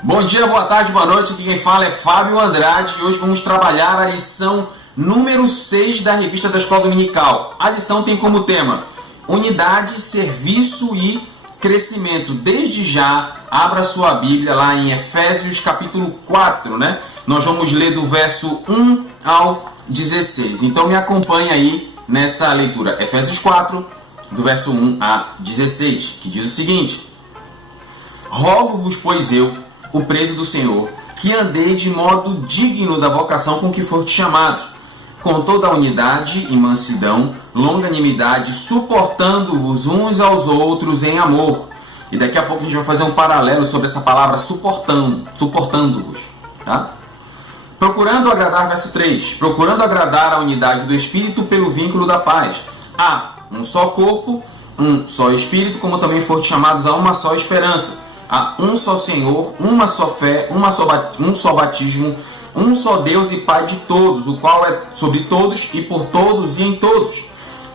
Bom dia, boa tarde, boa noite. Aqui quem fala é Fábio Andrade e hoje vamos trabalhar a lição número 6 da revista da Escola Dominical. A lição tem como tema unidade, serviço e crescimento. Desde já, abra sua Bíblia lá em Efésios capítulo 4, né? Nós vamos ler do verso 1 ao 16. Então me acompanhe aí nessa leitura. Efésios 4, do verso 1 a 16, que diz o seguinte: Rogo-vos, pois eu, o preso do Senhor, que andei de modo digno da vocação com que foste chamados, com toda a unidade e mansidão, longanimidade, suportando-vos uns aos outros em amor. E daqui a pouco a gente vai fazer um paralelo sobre essa palavra suportando-vos, tá? Procurando agradar, verso 3, procurando agradar a unidade do Espírito pelo vínculo da paz. Há um só corpo, um só Espírito, como também foram chamados a uma só esperança. Há um só Senhor, uma só fé, um só batismo, um só Deus e Pai de todos, o qual é sobre todos e por todos e em todos.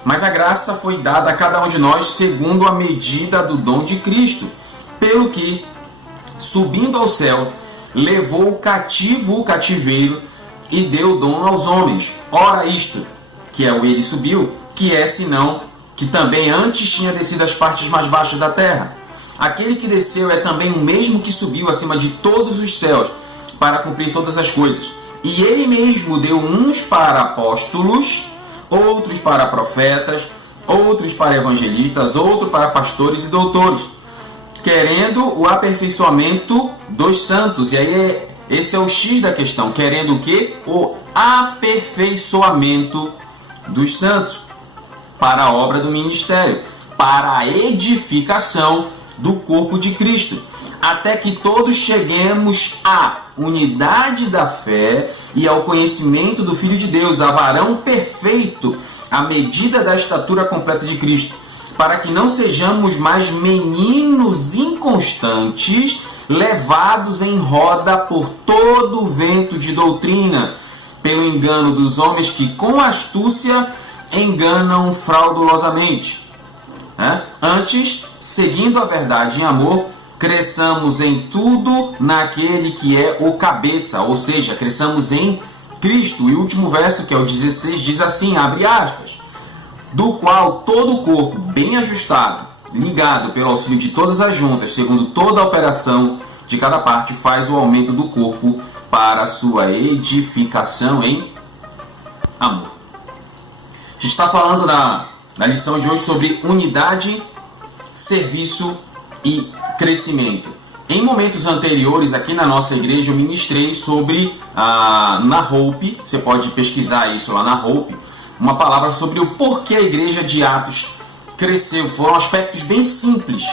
Mas a graça foi dada a cada um de nós segundo a medida do dom de Cristo, pelo que, subindo ao céu, levou cativo o cativeiro e deu dom aos homens. Ora isto, que é o ele subiu, que é senão que também antes tinha descido às partes mais baixas da terra. Aquele que desceu é também o mesmo que subiu acima de todos os céus, para cumprir todas as coisas. E ele mesmo deu uns para apóstolos, outros para profetas, outros para evangelistas, outros para pastores e doutores, querendo o aperfeiçoamento dos santos. E aí esse é o X da questão. Querendo o quê? O aperfeiçoamento dos santos, para a obra do ministério, para a edificação do corpo de Cristo, até que todos cheguemos à unidade da fé e ao conhecimento do Filho de Deus, a varão perfeito, à medida da estatura completa de Cristo, para que não sejamos mais meninos inconstantes, levados em roda por todo o vento de doutrina, pelo engano dos homens que com astúcia enganam fraudulosamente. Antes, seguindo a verdade em amor, cresçamos em tudo naquele que é o cabeça, ou seja, cresçamos em Cristo. E o último verso, que é o 16, diz assim, abre aspas, do qual todo o corpo, bem ajustado, ligado pelo auxílio de todas as juntas, segundo toda a operação de cada parte, faz o aumento do corpo para a sua edificação em amor. A gente está falando na lição de hoje sobre unidade, serviço e crescimento. Em momentos anteriores aqui na nossa igreja eu ministrei sobre na Hope, você pode pesquisar isso lá na Hope, uma palavra sobre o porquê a igreja de Atos cresceu. Foram aspectos bem simples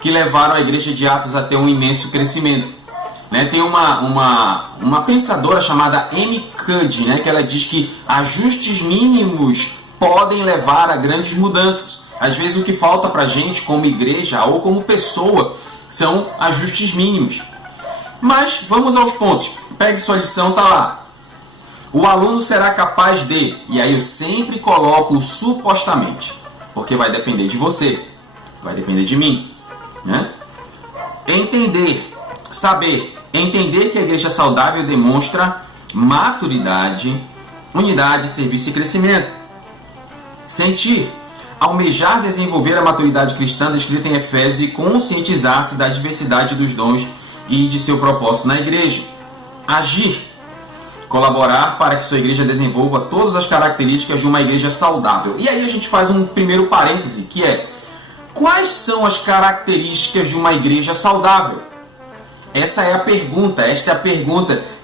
que levaram a igreja de Atos a ter um imenso crescimento. Tem uma pensadora chamada Amy Cuddy, que ela diz que ajustes mínimos podem levar a grandes mudanças. Às vezes o que falta para a gente como igreja ou como pessoa são ajustes mínimos. Mas vamos aos pontos. Pegue sua lição, tá lá. O aluno será capaz de, e aí eu sempre coloco supostamente, porque vai depender de você, vai depender de mim, entender que a igreja saudável demonstra maturidade, unidade, serviço e crescimento. Sentir, almejar desenvolver a maturidade cristã descrita em Efésios e conscientizar-se da diversidade dos dons e de seu propósito na igreja. Agir, colaborar para que sua igreja desenvolva todas as características de uma igreja saudável. E aí a gente faz um primeiro parêntese, que é: quais são as características de uma igreja saudável? Esta é a pergunta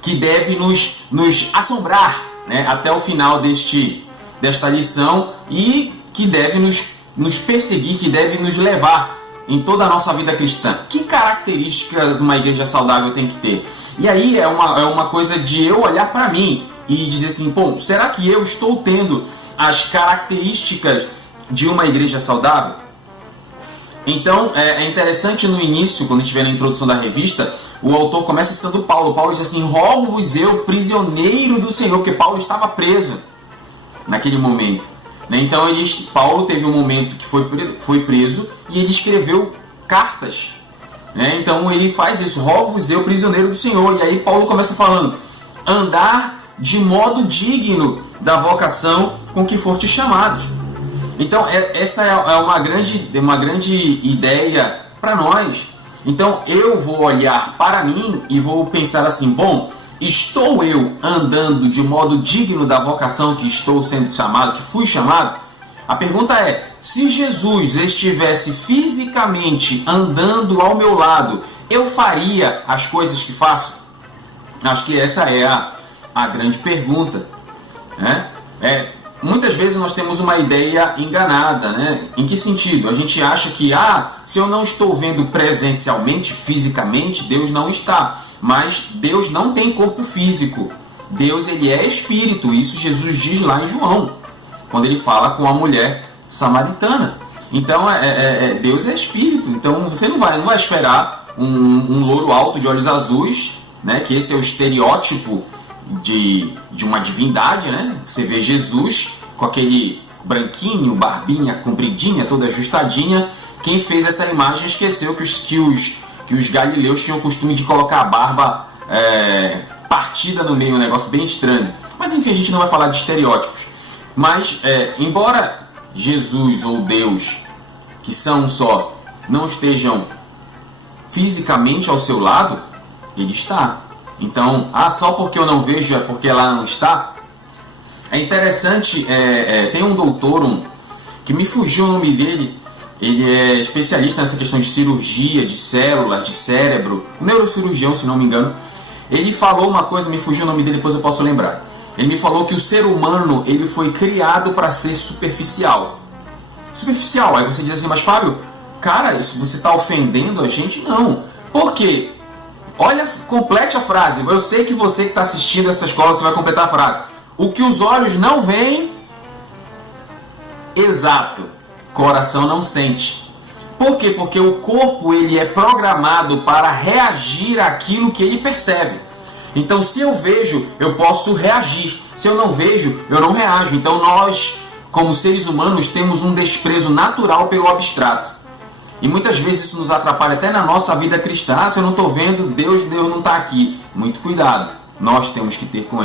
que deve nos assombrar, até o final desta lição e que deve nos perseguir, que deve nos levar em toda a nossa vida cristã. Que características uma igreja saudável tem que ter? E aí é uma coisa de eu olhar para mim e dizer assim, bom, será que eu estou tendo as características de uma igreja saudável? Então, é interessante no início, quando a gente vê na introdução da revista, o autor começa citando Paulo. Paulo diz assim, rogo-vos eu, prisioneiro do Senhor, porque Paulo estava preso naquele momento. Então, Paulo teve um momento que foi preso e ele escreveu cartas né? Então ele faz isso, rogo-vos eu, prisioneiro do Senhor. E aí Paulo começa falando, andar de modo digno da vocação com que fortes chamados. Então essa é uma grande ideia para nós. Então eu vou olhar para mim e vou pensar assim, bom, estou eu andando de modo digno da vocação que estou sendo chamado, que fui chamado? A pergunta é, se Jesus estivesse fisicamente andando ao meu lado, eu faria as coisas que faço? Acho que essa é a grande pergunta, né? Muitas vezes nós temos uma ideia enganada, né? Em que sentido? A gente acha que, se eu não estou vendo presencialmente, fisicamente, Deus não está. Mas Deus não tem corpo físico. Deus, ele é espírito. Isso Jesus diz lá em João, quando ele fala com a mulher samaritana. Então, Deus é espírito. Então, você não vai esperar um louro alto de olhos azuis, né? Que esse é o estereótipo de uma divindade, né? Você vê Jesus com aquele branquinho, barbinha compridinha, toda ajustadinha. Quem fez essa imagem esqueceu que os galileus tinham o costume de colocar a barba partida no meio, um negócio bem estranho. Mas enfim, a gente não vai falar de estereótipos. Mas, embora Jesus ou Deus, que são um só, não estejam fisicamente ao seu lado, ele está. Então, só porque eu não vejo é porque ela não está? É interessante, tem um doutor, que me fugiu o nome dele, ele é especialista nessa questão de cirurgia, de células, de cérebro, um neurocirurgião, se não me engano. Ele falou uma coisa, me fugiu o nome dele, depois eu posso lembrar. Ele me falou que o ser humano, ele foi criado para ser superficial. Superficial, aí você diz assim, mas Fábio, cara, isso você está ofendendo a gente? Não. Por quê? Olha, complete a frase. Eu sei que você que está assistindo essa escola, você vai completar a frase. O que os olhos não veem, exato, coração não sente. Por quê? Porque o corpo, ele é programado para reagir àquilo que ele percebe. Então, se eu vejo, eu posso reagir. Se eu não vejo, eu não reajo. Então, nós, como seres humanos, temos um desprezo natural pelo abstrato. E muitas vezes isso nos atrapalha até na nossa vida cristã. Se eu não estou vendo, Deus não está aqui. Muito cuidado. Nós temos que ter com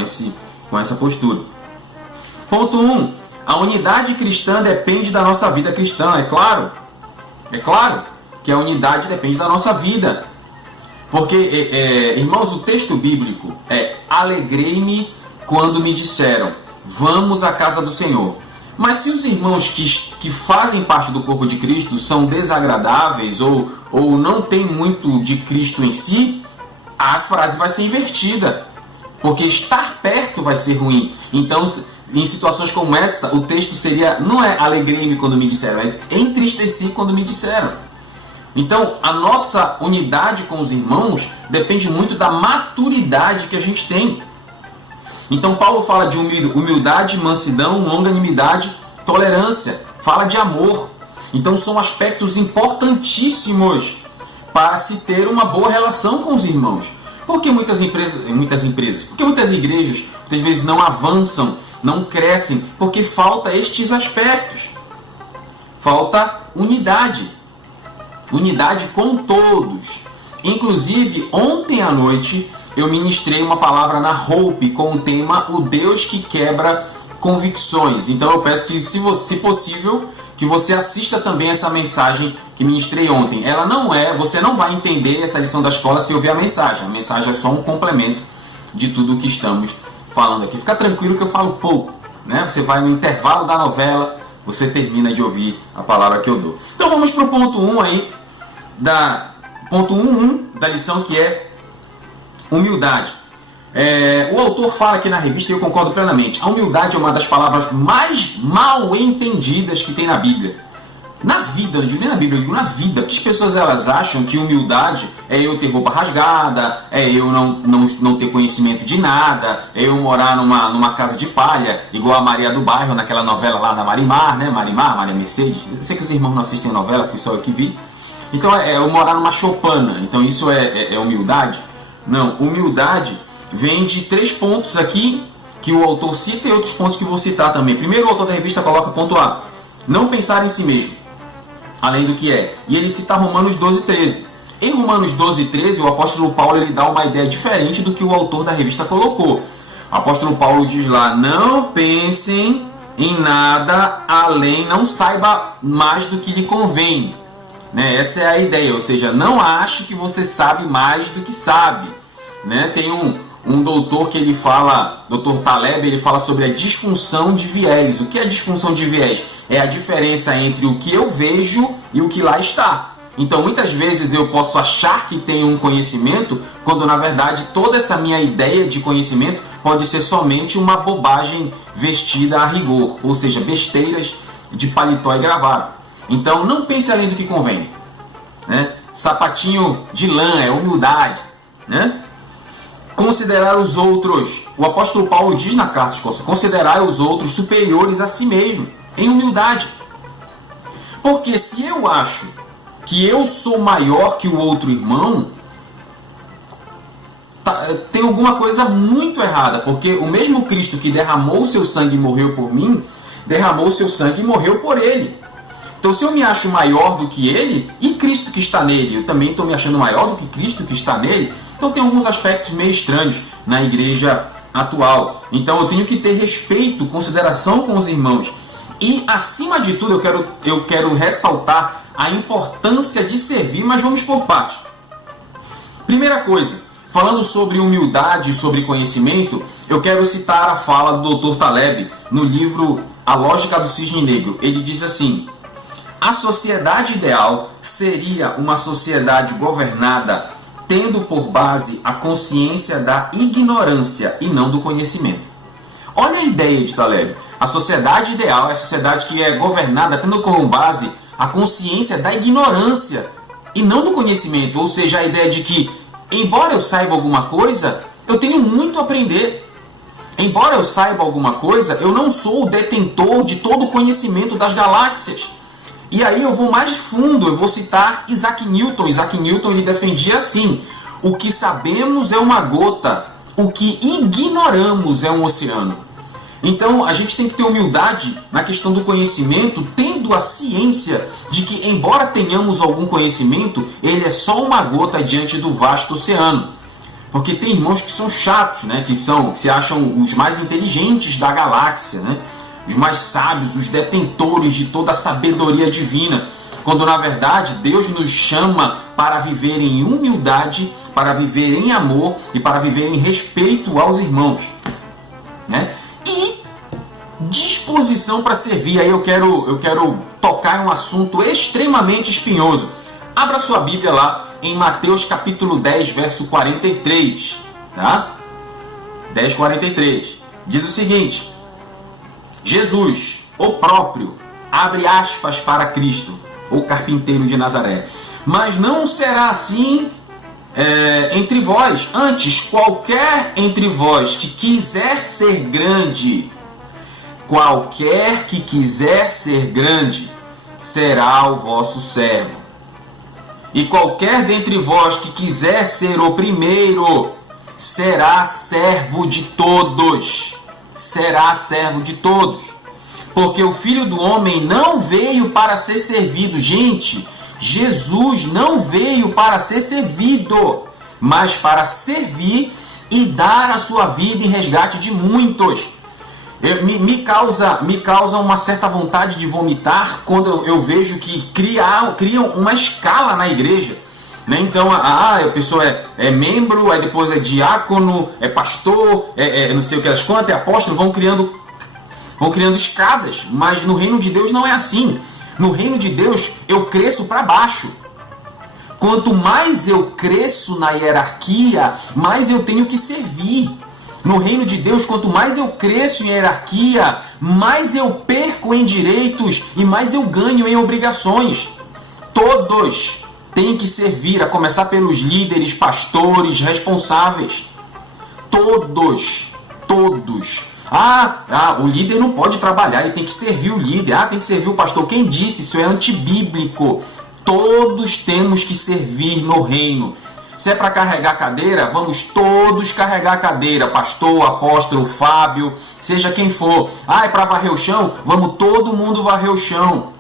essa postura. Ponto 1. A unidade cristã depende da nossa vida cristã, é claro. É claro que a unidade depende da nossa vida. Porque, irmãos, o texto bíblico é: alegrei-me quando me disseram, vamos à casa do Senhor. Mas se os irmãos que fazem parte do corpo de Cristo são desagradáveis ou não tem muito de Cristo em si, a frase vai ser invertida. Porque estar perto vai ser ruim. Então, em situações como essa, o texto seria, não é alegrei-me quando me disseram, é entristeci quando me disseram. Então, a nossa unidade com os irmãos depende muito da maturidade que a gente tem. Então, Paulo fala de humildade, mansidão, longanimidade, tolerância, fala de amor. Então, são aspectos importantíssimos para se ter uma boa relação com os irmãos. Porque muitas igrejas, muitas vezes não avançam, não crescem, porque falta estes aspectos. Falta unidade. Unidade com todos. Inclusive, ontem à noite, eu ministrei uma palavra na Hope com o tema O Deus que Quebra Convicções. Então eu peço que, se possível, que você assista também essa mensagem que ministrei ontem. Ela não você não vai entender essa lição da escola se ouvir a mensagem. A mensagem é só um complemento de tudo o que estamos falando aqui. Fica tranquilo que eu falo pouco, né? Você vai no intervalo da novela, você termina de ouvir a palavra que eu dou. Então vamos para o ponto 1 aí, ponto 1.1 da lição, que é humildade. O autor fala aqui na revista, e eu concordo plenamente, a humildade é uma das palavras mais mal entendidas que tem na Bíblia. Na vida, não digo nem na Bíblia, eu digo na vida, porque as pessoas elas acham que humildade é eu ter roupa rasgada, é eu não ter conhecimento de nada, é eu morar numa casa de palha, igual a Maria do Bairro, naquela novela lá na Marimar, né? Maria Mercedes. Eu sei que os irmãos não assistem novela, fui só eu que vi. Então eu morar numa choupana, então isso é humildade? Não, humildade vem de 3 pontos aqui que o autor cita e outros pontos que vou citar também. Primeiro, o autor da revista coloca ponto A: não pensar em si mesmo, além do que é. E ele cita Romanos 12:13. Em Romanos 12:13, o apóstolo Paulo ele dá uma ideia diferente do que o autor da revista colocou. O apóstolo Paulo diz lá: não pensem em nada além, não saiba mais do que lhe convém. Né? Essa é a ideia, ou seja, não ache que você sabe mais do que sabe. Né? Tem um doutor que ele fala, Dr. Taleb, ele fala sobre a disfunção de viés. O que é disfunção de viés? É a diferença entre o que eu vejo e o que lá está. Então, muitas vezes eu posso achar que tenho um conhecimento, quando na verdade toda essa minha ideia de conhecimento pode ser somente uma bobagem vestida a rigor, ou seja, besteiras de paletó e gravata. Então, não pense além do que convém. Né? Sapatinho de lã é humildade. Né? Considerar os outros. O apóstolo Paulo diz na carta aos Coríntios: considerar os outros superiores a si mesmo, em humildade. Porque se eu acho que eu sou maior que o outro irmão, tem alguma coisa muito errada, porque o mesmo Cristo que derramou seu sangue e morreu por mim, derramou seu sangue e morreu por ele. Então, se eu me acho maior do que ele, e Cristo que está nele, eu também estou me achando maior do que Cristo que está nele, então tem alguns aspectos meio estranhos na igreja atual. Então, eu tenho que ter respeito, consideração com os irmãos. E, acima de tudo, eu quero ressaltar a importância de servir, mas vamos por partes. Primeira coisa, falando sobre humildade e sobre conhecimento, eu quero citar a fala do Dr. Taleb no livro A Lógica do Cisne Negro. Ele diz assim: a sociedade ideal seria uma sociedade governada tendo por base a consciência da ignorância e não do conhecimento. Olha a ideia de Taleb. A sociedade ideal é a sociedade que é governada tendo como base a consciência da ignorância e não do conhecimento. Ou seja, a ideia de que, embora eu saiba alguma coisa, eu tenho muito a aprender. Embora eu saiba alguma coisa, eu não sou o detentor de todo o conhecimento das galáxias. E aí eu vou mais fundo, eu vou citar Isaac Newton. Isaac Newton ele defendia assim: o que sabemos é uma gota, o que ignoramos é um oceano. Então a gente tem que ter humildade na questão do conhecimento, tendo a ciência de que, embora tenhamos algum conhecimento, ele é só uma gota diante do vasto oceano. Porque tem irmãos que são chatos, né? que se acham os mais inteligentes da galáxia, né? Os mais sábios, os detentores de toda a sabedoria divina, quando na verdade Deus nos chama para viver em humildade, para viver em amor e para viver em respeito aos irmãos. Né? E disposição para servir. Aí eu quero tocar em um assunto extremamente espinhoso. Abra sua Bíblia lá em Mateus capítulo 10, verso 43. Tá? 10:43. Diz o seguinte: Jesus, o próprio, abre aspas para Cristo, o carpinteiro de Nazaré. Mas não será assim entre vós. Antes, qualquer entre vós que quiser ser grande, qualquer que quiser ser grande, será o vosso servo. E qualquer dentre vós que quiser ser o primeiro, será servo de todos. Será servo de todos. Porque o Filho do Homem não veio para ser servido. Gente, Jesus não veio para ser servido, mas para servir e dar a sua vida em resgate de muitos. Me causa uma certa vontade de vomitar quando eu vejo que criam uma escala na igreja. Né? Então a pessoa é membro, aí depois é diácono, é pastor, não sei o que das quantas, é apóstolo, vão criando escadas. Mas no reino de Deus não é assim. No reino de Deus eu cresço para baixo. Quanto mais eu cresço na hierarquia, mais eu tenho que servir. No reino de Deus, quanto mais eu cresço em hierarquia, mais eu perco em direitos e mais eu ganho em obrigações. Todos têm que servir, a começar pelos líderes, pastores, responsáveis. Todos. O líder não pode trabalhar, ele tem que servir o líder. Tem que servir o pastor. Quem disse? Isso é antibíblico. Todos temos que servir no reino. Se é para carregar cadeira, vamos todos carregar a cadeira. Pastor, apóstolo, Fábio, seja quem for. É para varrer o chão? Vamos todo mundo varrer o chão.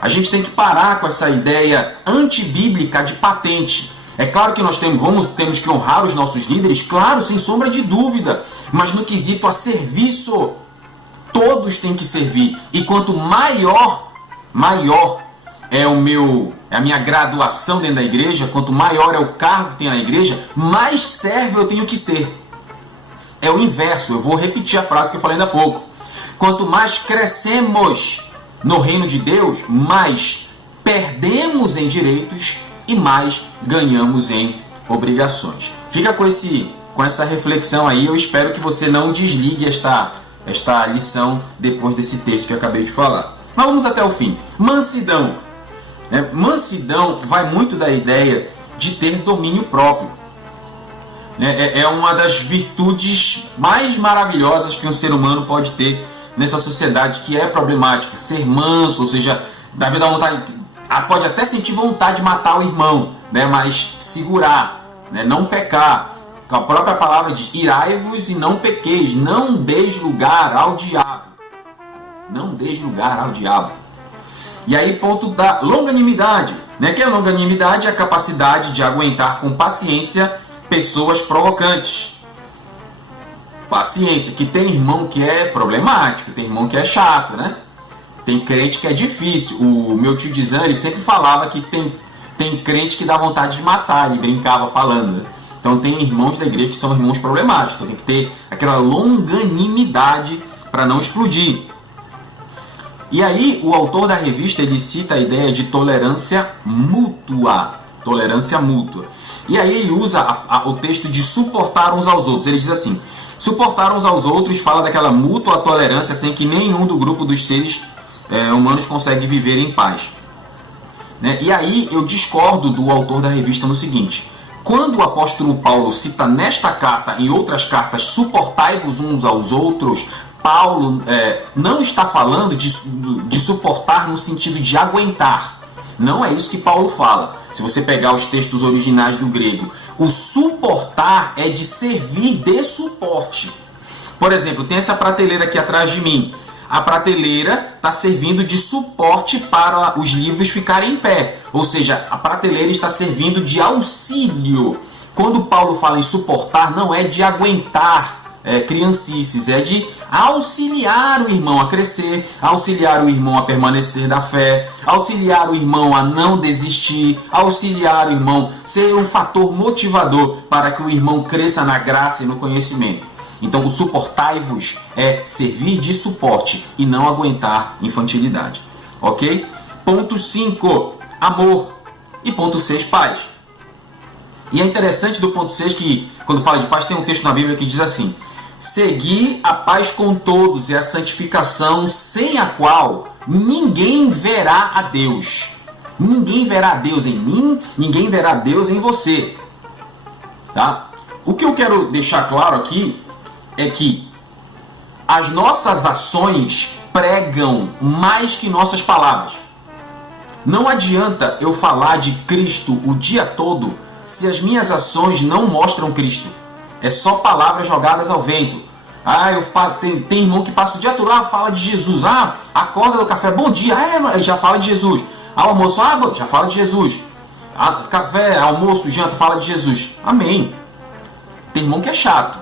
A gente tem que parar com essa ideia antibíblica de patente. É claro que nós temos que honrar os nossos líderes, claro, sem sombra de dúvida, mas no quesito a serviço, todos têm que servir. E quanto maior é a minha graduação dentro da igreja, quanto maior é o cargo que tem na igreja, mais servo eu tenho que ter. É o inverso, eu vou repetir a frase que eu falei ainda há pouco. Quanto mais crescemos no reino de Deus, mais perdemos em direitos e mais ganhamos em obrigações. Fica com essa reflexão aí. Eu espero que você não desligue esta lição depois desse texto que eu acabei de falar. Mas vamos até o fim. Mansidão. Mansidão vai muito da ideia de ter domínio próprio. É uma das virtudes mais maravilhosas que um ser humano pode ter nessa sociedade que é problemática. Ser manso, ou seja, Davi dá vontade, pode até sentir vontade de matar o irmão, mas segurar, não pecar. A própria palavra diz: irai-vos e não pequeis, não deis lugar ao diabo. Não deis lugar ao diabo. E aí, ponto da longanimidade. Que a longanimidade é a capacidade de aguentar com paciência pessoas provocantes. Paciência, que tem irmão que é problemático, tem irmão que é chato, Tem crente que é difícil. O meu tio Dizan, ele sempre falava que tem crente que dá vontade de matar, ele brincava falando. Então tem irmãos da igreja que são irmãos problemáticos, então tem que ter aquela longanimidade para não explodir. E aí o autor da revista, ele cita a ideia de tolerância mútua. Tolerância mútua. E aí ele usa o texto de suportar uns aos outros. Ele diz assim: suportar uns aos outros fala daquela mútua tolerância sem que nenhum do grupo dos seres humanos consegue viver em paz. E aí eu discordo do autor da revista no seguinte: quando o apóstolo Paulo cita nesta carta, em outras cartas, suportai-vos uns aos outros, Paulo não está falando de suportar no sentido de aguentar. Não é isso que Paulo fala. Se você pegar os textos originais do grego, o suportar é de servir de suporte. Por exemplo, tem essa prateleira aqui atrás de mim. A prateleira está servindo de suporte para os livros ficarem em pé. Ou seja, a prateleira está servindo de auxílio. Quando Paulo fala em suportar, não é de aguentar criancices, é de auxiliar o irmão a crescer, auxiliar o irmão a permanecer da fé, auxiliar o irmão a não desistir, auxiliar o irmão, ser um fator motivador para que o irmão cresça na graça e no conhecimento. Então o suportai-vos é servir de suporte e não aguentar infantilidade. Ok? Ponto 5, amor. E ponto 6, paz. E é interessante do ponto 6 que, quando fala de paz, tem um texto na Bíblia que diz assim: seguir a paz com todos e a santificação, sem a qual ninguém verá a Deus. Ninguém verá a Deus em mim, ninguém verá a Deus em você. Tá? O que eu quero deixar claro aqui é que as nossas ações pregam mais que nossas palavras. Não adianta eu falar de Cristo o dia todo se as minhas ações não mostram Cristo. É só palavras jogadas ao vento. Tem irmão que passa o dia todo, fala de Jesus. Acorda do café, bom dia, já fala de Jesus. Almoço, já fala de Jesus. Café, almoço, janta, fala de Jesus. Amém. Tem irmão que é chato.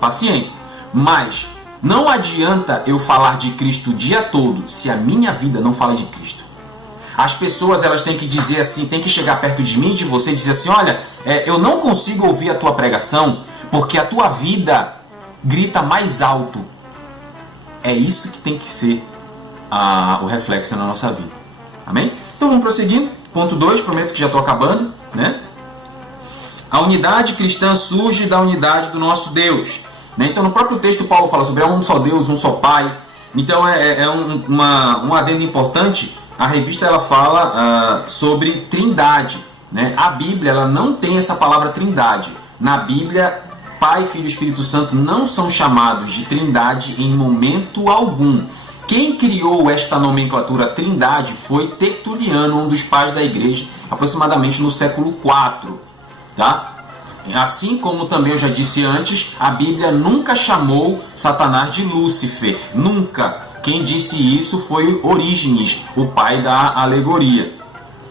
Paciência. Mas não adianta eu falar de Cristo o dia todo se a minha vida não fala de Cristo. As pessoas, elas têm que dizer assim, têm que chegar perto de mim, de você, e dizer assim: olha, eu não consigo ouvir a tua pregação porque a tua vida grita mais alto. É isso que tem que ser o reflexo na nossa vida. Amém? Então vamos prosseguindo. Ponto 2, prometo que já estou acabando, A unidade cristã surge da unidade do nosso Deus. Então no próprio texto Paulo fala sobre um só Deus, um só Pai. Então um adendo importante. A revista ela fala sobre trindade. A Bíblia ela não tem essa palavra trindade. Na Bíblia, Pai, Filho e Espírito Santo não são chamados de trindade em momento algum. Quem criou esta nomenclatura trindade foi Tertuliano, um dos pais da igreja, aproximadamente no século IV. Tá? Assim como também eu já disse antes, a Bíblia nunca chamou Satanás de Lúcifer. Nunca. Quem disse isso foi Orígenes, o pai da alegoria,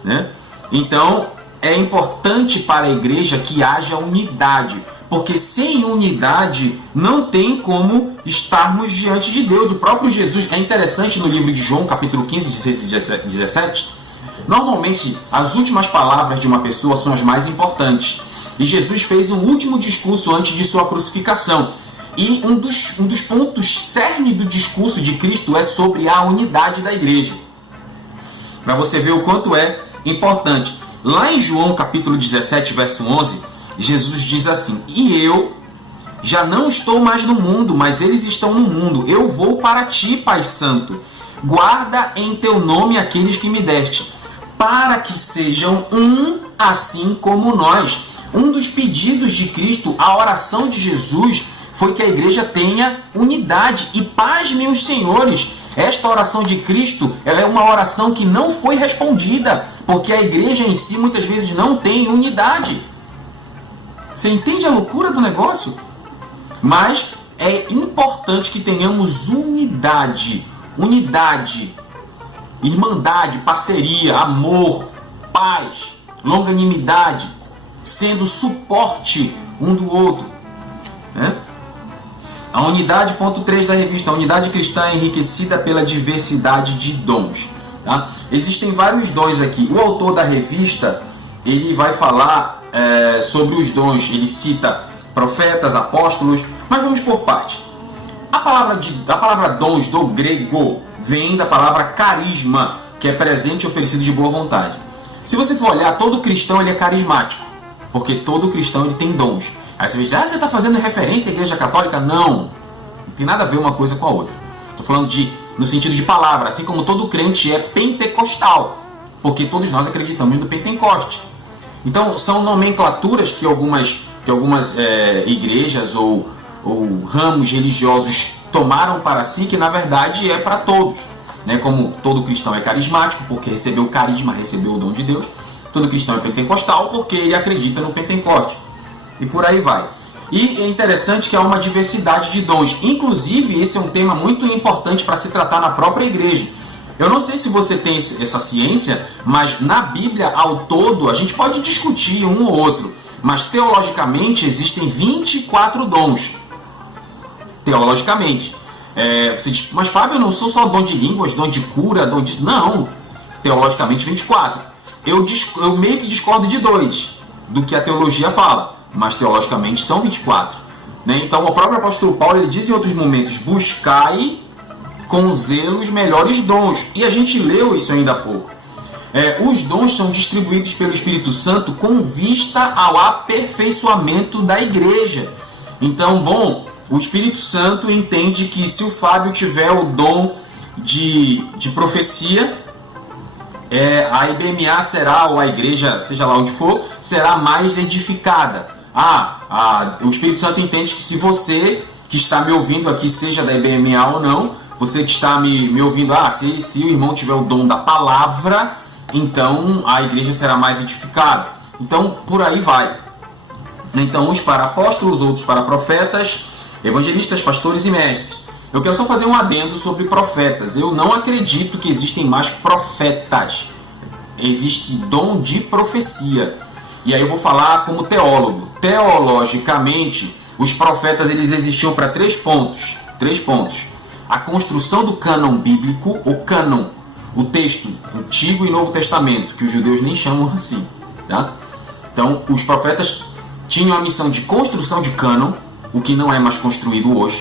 né? Então, é importante para a igreja que haja unidade, porque sem unidade não tem como estarmos diante de Deus. O próprio Jesus, é interessante no livro de João, capítulo 15, 16 e 17, normalmente as últimas palavras de uma pessoa são as mais importantes. E Jesus fez um último discurso antes de sua crucificação. E um dos pontos cerne do discurso de Cristo é sobre a unidade da igreja. Para você ver o quanto é importante. Lá em João capítulo 17, verso 11, Jesus diz assim: e eu já não estou mais no mundo, mas eles estão no mundo. Eu vou para ti, Pai Santo. Guarda em teu nome aqueles que me deste, para que sejam um, assim como nós. Um dos pedidos de Cristo, a oração de Jesus, foi que a igreja tenha unidade. E pasmem os senhores, esta oração de Cristo é uma oração que não foi respondida, porque a igreja em si muitas vezes não tem unidade. Você entende a loucura do negócio? Mas é importante que tenhamos unidade, irmandade, parceria, amor, paz, longanimidade, sendo suporte um do outro, né? A unidade, ponto 3 da revista, a unidade cristã é enriquecida pela diversidade de dons. Tá? Existem vários dons aqui. O autor da revista, ele vai falar sobre os dons. Ele cita profetas, apóstolos, mas vamos por parte. A palavra dons do grego vem da palavra carisma, que é presente oferecido de boa vontade. Se você for olhar, todo cristão ele é carismático, porque todo cristão ele tem dons. Aí você diz, você está fazendo referência à Igreja Católica? Não tem nada a ver uma coisa com a outra. Estou falando no sentido de palavra, assim como todo crente é pentecostal, porque todos nós acreditamos no Pentecoste. Então, são nomenclaturas que algumas igrejas ou ramos religiosos tomaram para si, que na verdade é para todos. Né? Como todo cristão é carismático, porque recebeu o carisma, recebeu o dom de Deus. Todo cristão é pentecostal, porque ele acredita no Pentecoste. E por aí vai. E é interessante que há uma diversidade de dons. Inclusive, esse é um tema muito importante para se tratar na própria igreja. Eu não sei se você tem essa ciência, mas na Bíblia, ao todo, a gente pode discutir um ou outro. Mas teologicamente, existem 24 dons. Teologicamente. Você diz, mas Fábio, eu não sou só dom de línguas, dom de cura, dom de... Não. Teologicamente, 24. Eu meio que discordo de 2 do que a teologia fala. Mas teologicamente são 24. Né? Então o próprio apóstolo Paulo ele diz em outros momentos: buscai com zelo os melhores dons. E a gente leu isso ainda há pouco. Os dons são distribuídos pelo Espírito Santo com vista ao aperfeiçoamento da igreja. Então, o Espírito Santo entende que se o Fábio tiver o dom de profecia, a IBMA será, ou a igreja, seja lá onde for, será mais edificada. O Espírito Santo entende que se você que está me ouvindo aqui, seja da IBMA ou não, você que está me ouvindo, se o irmão tiver o dom da palavra, então a igreja será mais edificada. Então, por aí vai. Então, uns para apóstolos, outros para profetas, evangelistas, pastores e mestres. Eu quero só fazer um adendo sobre profetas. Eu não acredito que existem mais profetas. Existe dom de profecia. E aí eu vou falar como teólogo. Teologicamente, os profetas eles existiam para 3 pontos. 3 pontos. A construção do cânon bíblico, o cânon, o texto Antigo e Novo Testamento, que os judeus nem chamam assim. Tá? Então, os profetas tinham a missão de construção de cânon, o que não é mais construído hoje.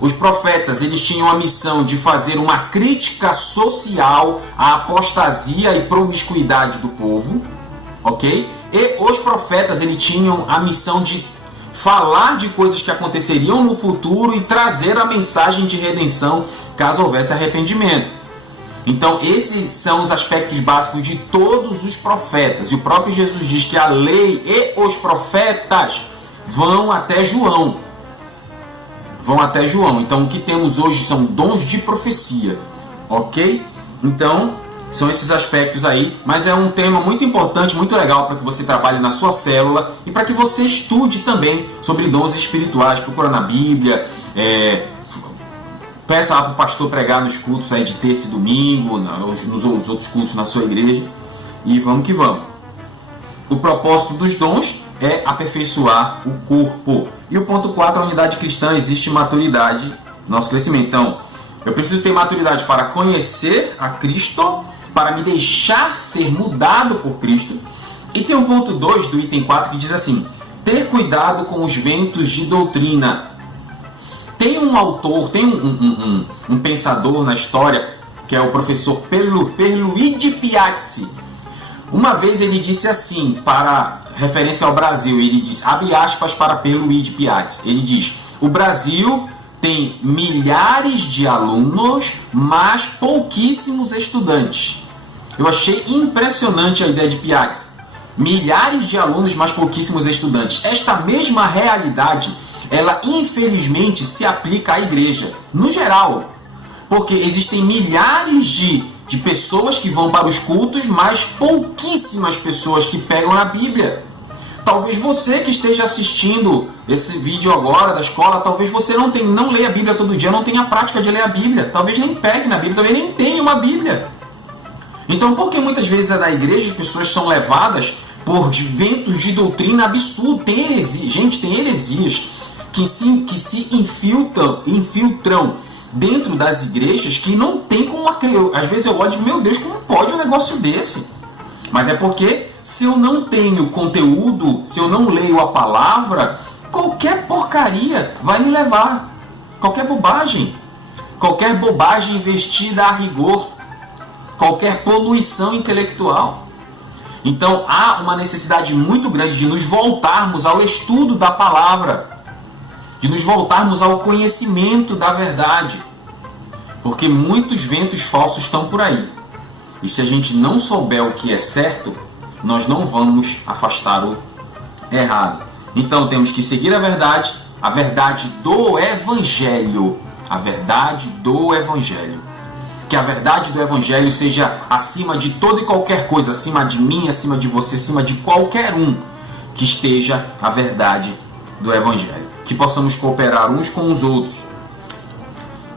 Os profetas eles tinham a missão de fazer uma crítica social à apostasia e promiscuidade do povo, ok? E os profetas eles tinham a missão de falar de coisas que aconteceriam no futuro e trazer a mensagem de redenção caso houvesse arrependimento. Então esses são os aspectos básicos de todos os profetas. E o próprio Jesus diz que a lei e os profetas vão até João. Então o que temos hoje são dons de profecia, ok? Então são esses aspectos aí, mas é um tema muito importante, muito legal para que você trabalhe na sua célula e para que você estude também sobre dons espirituais. Procura na Bíblia, peça lá para o pastor pregar nos cultos aí de terça e domingo, nos outros cultos na sua igreja, e vamos que vamos. O propósito dos dons é aperfeiçoar o corpo. E o ponto 4, a unidade cristã, existe maturidade, nosso crescimento. Então, eu preciso ter maturidade para conhecer a Cristo, para me deixar ser mudado por Cristo. E tem um ponto 2 do item 4 que diz assim: ter cuidado com os ventos de doutrina. Tem um autor, tem um pensador na história, que é o professor Pierluigi Piazzi. Uma vez ele disse assim, para referência ao Brasil, ele diz, abre aspas para Pierluigi Piazzi, ele diz: o Brasil tem milhares de alunos, mas pouquíssimos estudantes. Eu achei impressionante a ideia de Piazzi. Milhares de alunos, mas pouquíssimos estudantes. Esta mesma realidade, ela infelizmente se aplica à igreja, no geral. Porque existem milhares de pessoas que vão para os cultos, mas pouquíssimas pessoas que pegam na Bíblia. Talvez você que esteja assistindo esse vídeo agora da escola, talvez você não leia a Bíblia todo dia, não tenha a prática de ler a Bíblia. Talvez nem pegue na Bíblia, talvez nem tenha uma Bíblia. Então, porque muitas vezes é da igreja, as pessoas são levadas por ventos de doutrina absurdo. Tem heresia, gente, tem heresias que se infiltram dentro das igrejas que não tem como... Às vezes eu olho e digo, meu Deus, como pode um negócio desse? Mas é porque se eu não tenho conteúdo, se eu não leio a palavra, qualquer porcaria vai me levar. Qualquer bobagem investida a rigor, qualquer poluição intelectual. Então há uma necessidade muito grande de nos voltarmos ao estudo da palavra, de nos voltarmos ao conhecimento da verdade, porque muitos ventos falsos estão por aí. E se a gente não souber o que é certo, nós não vamos afastar o errado. Então temos que seguir a verdade do Evangelho. A verdade do Evangelho. Que a verdade do Evangelho seja acima de toda e qualquer coisa, acima de mim, acima de você, acima de qualquer um, que esteja a verdade do Evangelho. Que possamos cooperar uns com os outros.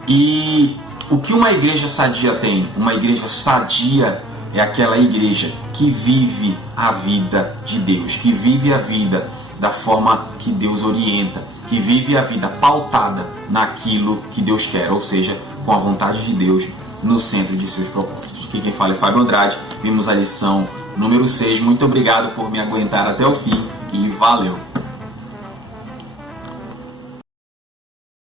E o que uma igreja sadia tem? Uma igreja sadia é aquela igreja que vive a vida de Deus, que vive a vida da forma que Deus orienta, que vive a vida pautada naquilo que Deus quer, ou seja, com a vontade de Deus no centro de seus propósitos. Aqui quem fala é Fábio Andrade, vimos a lição número 6. Muito obrigado por me aguentar até o fim e valeu!